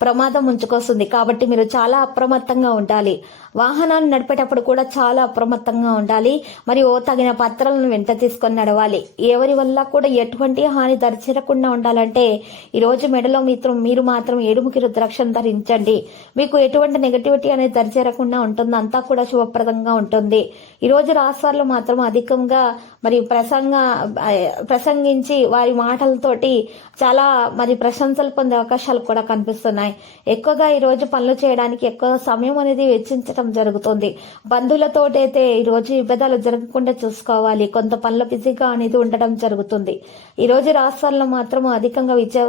ప్రమాదం ఉంచుకొస్తుంది కాబట్టి మీరు చాలా అప్రమత్తంగా ఉండాలి. వాహనాన్ని నడిపేటప్పుడు కూడా చాలా అప్రమత్తంగా ఉండాలి. మరియు తగిన పత్రాలను వెంట తీసుకొని నడవాలి. ఎవరి వల్ల కూడా ఎటువంటి హాని దరిచేరకుండా ఉండాలంటే ఈరోజు మెడలో మిత్రం మీరు మాత్రం ఏడుముకి రుద్రాక్షను ధరించండి. మీకు ఎటువంటి నెగటివిటీ అనేది దరిచేరకుండా ఉంటుంది. అంతా కూడా శుభప్రదంగా ఉంటుంది. ఈరోజు రోజు రాష్ట్రాల్లో మాత్రం అధికంగా మరి ప్రసంగ ప్రసంగించి వారి మాటలతోటి చాలా మరి ప్రశంసలు పొందే అవకాశాలు కూడా కనిపిస్తున్నాయి. ఎక్కువగా ఈ రోజు పనులు చేయడానికి ఎక్కువ సమయం అనేది వెచ్చించడం జరుగుతుంది. బంధువులతోటైతే అయితే ఈ రోజు విభేదాలు జరగకుండా చూసుకోవాలి. కొంత పనులు బిజీగా అనేది ఉండడం జరుగుతుంది. ఈ రోజు రాష్ట్రాల్లో మాత్రం అధికంగా విద్య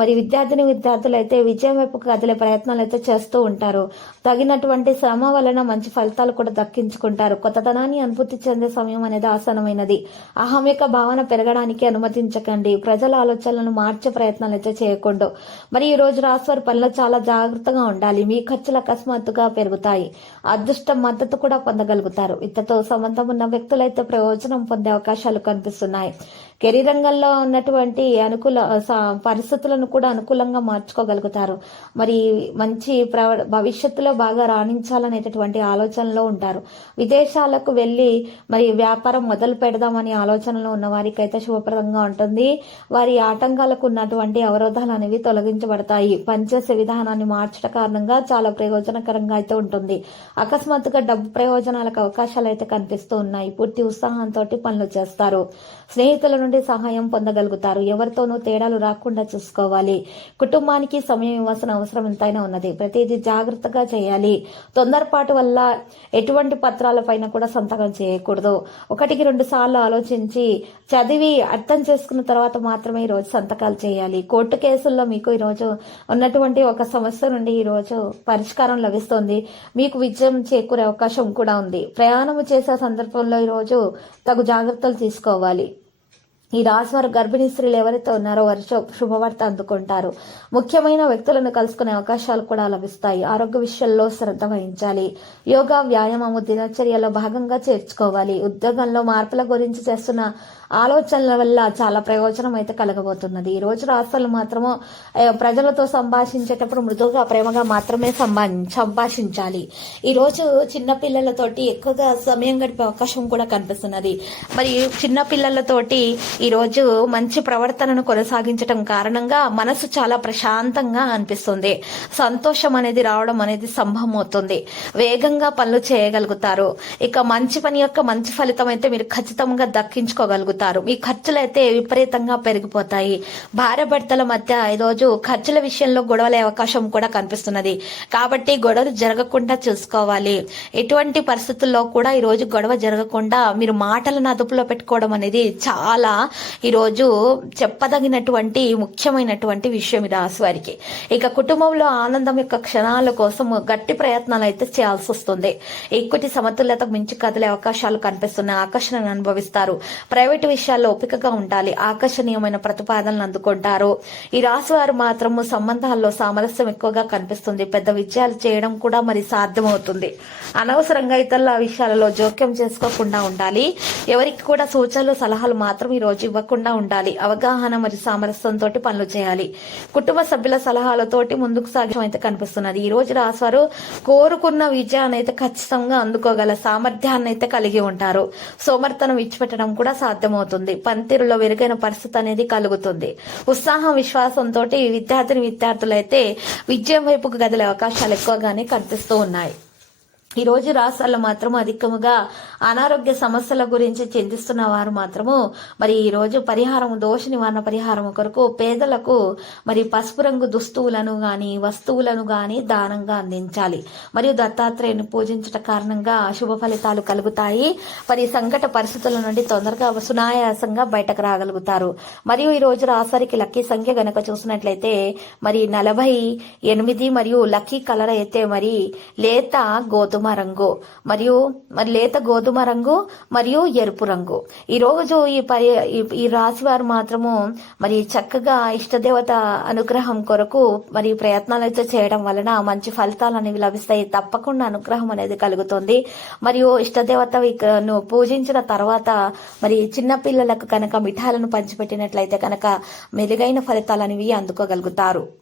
మరి విద్యార్థిని విద్యార్థులు అయితే విజయం వైపు కదిలే ప్రయత్నాలు అయితే చేస్తూ ఉంటారు. తగినటువంటి శ్రమ వలన మంచి ఫలితాలు కూడా దక్కించుకుంటారు. కొత్తదనాన్ని అనుభూతి చెందే సమయం అనేది ఆసనమైనది అహం యొక్క భావన పెరగడానికి అనుమతించకండి. ప్రజల ఆలోచనలను మార్చే ప్రయత్నాలు అయితే చేయకుండా మరి ఈ రోజు రాశివారి పనులు చాలా జాగ్రత్తగా ఉండాలి. మీ ఖర్చులు అకస్మాత్తుగా పెరుగుతాయి. అదృష్టం మద్దతు కూడా పొందగలుగుతారు. ఇతతో సంబంధం ఉన్న వ్యక్తులైతే ప్రయోజనం పొందే అవకాశాలు కనిపిస్తున్నాయి. కెరీర్ రంగంలో ఉన్నటువంటి అనుకూల స- పరిస్థితులను కూడా అనుకూలంగా మార్చుకోగలుగుతారు. మరి మంచి ప్రవ- భవిష్యత్తులో బాగా రాణించాలనేటటువంటి ఆలోచనలో ఉంటారు. విదేశాలకు వెళ్ళి మరి వ్యాపారం మొదలు పెడదామనే ఆలోచనలో ఉన్న వారికైతే శుభప్రదంగా ఉంటుంది. వారి ఆటంకాలకు ఉన్నటువంటి అవరోధాలు అనేవి తొలగించబడతాయి. పనిచేసే విధానాన్ని మార్చడం కారణంగా చాలా ప్రయోజనకరంగా అయితే ఉంటుంది. అకస్మాత్తుగా డబ్బు ప్రయోజనాలకు అవకాశాలు అయితే కనిపిస్తూ ఉన్నాయి. పూర్తి ఉత్సాహంతో పనులు చేస్తారు. స్నేహితుల నుండి సహాయం పొందగలుగుతారు. ఎవరితోనూ తేడాలు రాకుండా చూసుకోవాలి. కుటుంబానికి సమయం ఇవ్వాల్సిన అవసరం ఎంతైనా ఉన్నది. ప్రతిదీ జాగ్రత్తగా చేయాలి. తొందరపాటు వల్ల ఎటువంటి పత్రాలపైన కూడా సంతకం చేయకూడదు. ఒకటికి రెండు సార్లు ఆలోచించి చదివి అర్థం చేసుకున్న తర్వాత మాత్రమే ఈ రోజు సంతకాలు చేయాలి. కోర్టు కేసుల్లో మీకు ఈరోజు ఉన్నటువంటి ఒక సమస్య నుండి ఈరోజు పరిష్కారం లభిస్తుంది. మీకు విజయం చేకూరే అవకాశం కూడా ఉంది. ప్రయాణం చేసే సందర్భంలో ఈ రోజు తగు జాగ్రత్తలు తీసుకోవాలి. ఈ రాశివారు గర్భిణీ స్త్రీలు ఎవరైతే ఉన్నారో వారి శుభ- శుభవార్త అందుకుంటారు. ముఖ్యమైన వ్యక్తులను కలుసుకునే అవకాశాలు కూడా లభిస్తాయి. ఆరోగ్య విషయాల్లో శ్రద్ధ వహించాలి. యోగా వ్యాయామము దినచర్యలో భాగంగా చేర్చుకోవాలి. ఉద్యోగంలో మార్పుల గురించి చేస్తున్న ఆలోచనల వల్ల చాలా ప్రయోజనం అయితే కలగబోతున్నది. ఈ రోజు రాష్ట్రాలు మాత్రము ప్రజలతో సంభాషించేటప్పుడు మృదువుగా ప్రేమగా మాత్రమే సంభా సంభాషించాలి. ఈ రోజు ఎక్కువగా సమయం గడిపే అవకాశం కూడా కనిపిస్తున్నది. మరి చిన్న ఈరోజు మంచి ప్రవర్తనను కొనసాగించడం కారణంగా మనసు చాలా ప్రశాంతంగా అనిపిస్తుంది. సంతోషం అనేది రావడం అనేది సంభవం అవుతుంది వేగంగా పనులు చేయగలుగుతారు. ఇక మంచి పని యొక్క మంచి ఫలితం అయితే మీరు ఖచ్చితంగా దక్కించుకోగలుగుతారు. మీ ఖర్చులు అయితే విపరీతంగా పెరిగిపోతాయి. భార్య భర్తల మధ్య ఈరోజు ఖర్చుల విషయంలో గొడవలే అవకాశం కూడా కనిపిస్తున్నది. కాబట్టి గొడవలు జరగకుండా చూసుకోవాలి. ఎటువంటి పరిస్థితుల్లో కూడా ఈరోజు గొడవ జరగకుండా మీరు మాటలను అదుపులో పెట్టుకోవడం అనేది చాలా ఈరోజు చెప్పదగినటువంటి ముఖ్యమైనటువంటి విషయం ఈ రాశి ఇక కుటుంబంలో ఆనందం యొక్క క్షణాల కోసం గట్టి ప్రయత్నాలు అయితే చేయాల్సి వస్తుంది. ఈక్విటీ సమతుల్యత మించి కదిలే అవకాశాలు కనిపిస్తున్నాయి. ఆకర్షణను అనుభవిస్తారు. ప్రైవేటు విషయాల్లో ఓపికగా ఉండాలి. ఆకర్షణీయమైన ప్రతిపాదనలు అందుకుంటారు. ఈ రాశి వారు మాత్రము సంబంధాల్లో సామరస్యం ఎక్కువగా కనిపిస్తుంది. పెద్ద విజయాలు చేయడం కూడా మరి సాధ్యమవుతుంది. అనవసరంగా ఇతరుల విషయాలలో జోక్యం చేసుకోకుండా ఉండాలి. ఎవరికి కూడా సూచనలు సలహాలు మాత్రం ఈ రోజు ఇవ్వకుండా ఉండాలి. అవగాహన మరియు సామరస్యంతో పనులు చేయాలి. కుటుంబ సభ్యుల సలహాలతోటి ముందుకు సాగడం అయితే కనిపిస్తున్నది. ఈ రోజు రాశివారు కోరుకున్న విజయాన్ని అయితే ఖచ్చితంగా అందుకోగల సామర్థ్యాన్ని అయితే కలిగి ఉంటారు. సోమర్థనం విడిచిపెట్టడం కూడా సాధ్యమవుతుంది. పనితీరులో మెరుగైన పరిస్థితి అనేది కలుగుతుంది. ఉత్సాహం విశ్వాసంతో విద్యార్థిని విద్యార్థులైతే విజయం వైపుకు గదిలే అవకాశాలు ఎక్కువగానే కనిపిస్తూ ఉన్నాయి. ఈ రోజు రాష్ట్రాల్లో మాత్రం అధికముగా అనారోగ్య సమస్యల గురించి చింతిస్తున్న వారు మాత్రము మరి ఈ రోజు పరిహారం దోష నివారణ పరిహారం కొరకు పేదలకు మరి పసుపు రంగు దుస్తువులను గాని వస్తువులను గాని దానంగా అందించాలి. మరియు దత్తాత్రేయుని పూజించట కారణంగా శుభ ఫలితాలు కలుగుతాయి. మరి సంకట పరిస్థితుల నుండి తొందరగా సునాయాసంగా బయటకు రాగలుగుతారు. మరియు ఈ రోజు రాసారికి లక్కీ సంఖ్య గనక చూసినట్లయితే మరి నలభై ఎనిమిది మరియు లక్కీ కలర్ అయితే మరి లేత గోధుమ రంగు మరియు మరి లేత గోధుమ రంగు మరియు ఎరుపు రంగు. ఈ రోజు ఈ పరి ఈ- ఈ రాశి వారు మాత్రము మరి చక్కగా ఇష్టదేవత అనుగ్రహం కొరకు మరి ప్రయత్నాలు అయితే చేయడం వలన మంచి ఫలితాలు అనేవి లభిస్తాయి. తప్పకుండా అనుగ్రహం అనేది కలుగుతుంది. మరియు ఇష్టదేవత పూజించిన తర్వాత మరి చిన్నపిల్లలకు కనుక మిఠాయిలను పంచిపెట్టినట్లయితే కనుక మెరుగైన ఫలితాలు అనేవి అందుకోగలుగుతారు.